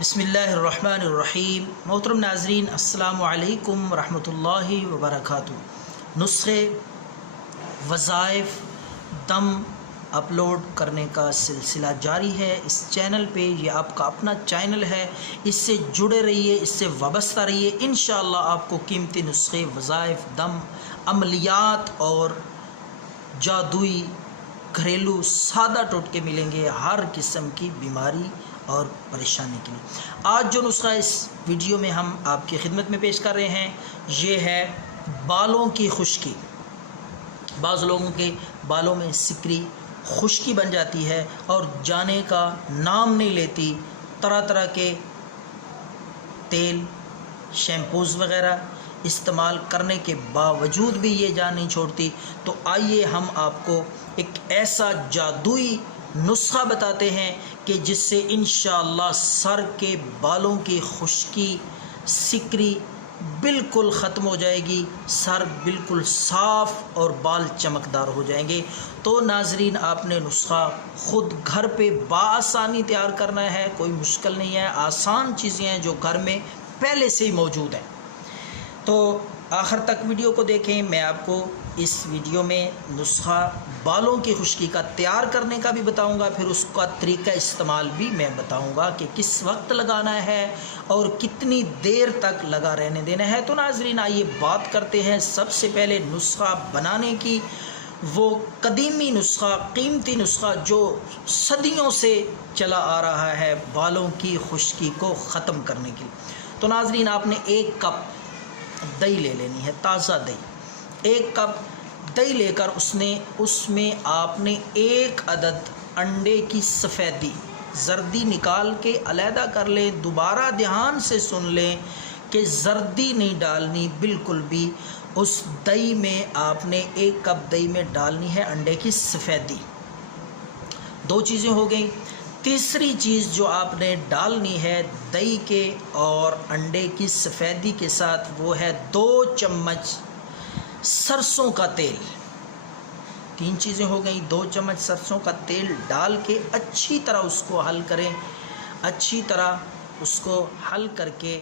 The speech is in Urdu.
بسم اللہ الرحمن الرحیم۔ محترم ناظرین، السلام علیکم ورحمۃ اللہ وبرکاتہ۔ نسخے، وظائف، دم اپلوڈ کرنے کا سلسلہ جاری ہے اس چینل پہ۔ یہ آپ کا اپنا چینل ہے، اس سے جڑے رہیے، اس سے وابستہ رہیے۔ انشاءاللہ آپ کو قیمتی نسخے، وظائف، دم، عملیات اور جادوئی گھریلو سادہ ٹوٹکے ملیں گے ہر قسم کی بیماری اور پریشانی کے لیے۔ آج جو نسخہ اس ویڈیو میں ہم آپ کی خدمت میں پیش کر رہے ہیں، یہ ہے بالوں کی خشکی۔ بعض لوگوں کے بالوں میں سکری، خشکی بن جاتی ہے اور جانے کا نام نہیں لیتی۔ طرح طرح کے تیل، شیمپوز وغیرہ استعمال کرنے کے باوجود بھی یہ جان نہیں چھوڑتی۔ تو آئیے ہم آپ کو ایک ایسا جادوئی نسخہ بتاتے ہیں کہ جس سے انشاءاللہ سر کے بالوں کی خشکی، سکری بالکل ختم ہو جائے گی، سر بالکل صاف اور بال چمکدار ہو جائیں گے۔ تو ناظرین، آپ نے نسخہ خود گھر پہ بآسانی تیار کرنا ہے، کوئی مشکل نہیں ہے، آسان چیزیں ہیں جو گھر میں پہلے سے ہی موجود ہیں۔ تو آخر تک ویڈیو کو دیکھیں۔ میں آپ کو اس ویڈیو میں نسخہ بالوں کی خشکی کا تیار کرنے کا بھی بتاؤں گا، پھر اس کا طریقہ استعمال بھی میں بتاؤں گا کہ کس وقت لگانا ہے اور کتنی دیر تک لگا رہنے دینا ہے۔ تو ناظرین، آئیے بات کرتے ہیں سب سے پہلے نسخہ بنانے کی۔ وہ قدیمی نسخہ، قیمتی نسخہ جو صدیوں سے چلا آ رہا ہے بالوں کی خشکی کو ختم کرنے کے لیے۔ تو ناظرین، آپ نے 1 کپ دہی لے لینی ہے، تازہ دہی۔ 1 کپ دہی لے کر اس میں آپ نے 1 عدد انڈے کی سفیدی، زردی نکال کے علیحدہ کر لیں۔ دوبارہ دھیان سے سن لیں کہ زردی نہیں ڈالنی بالکل بھی۔ اس دہی میں آپ نے 1 کپ دہی میں ڈالنی ہے انڈے کی سفیدی۔ 2 چیزیں ہو گئیں۔ تیسری چیز جو آپ نے ڈالنی ہے دہی کے اور انڈے کی سفیدی کے ساتھ، وہ ہے 2 چمچ سرسوں کا تیل۔ 3 چیزیں ہو گئیں۔ 2 چمچ سرسوں کا تیل ڈال کے اچھی طرح اس کو حل کریں، اچھی طرح اس کو حل کر کے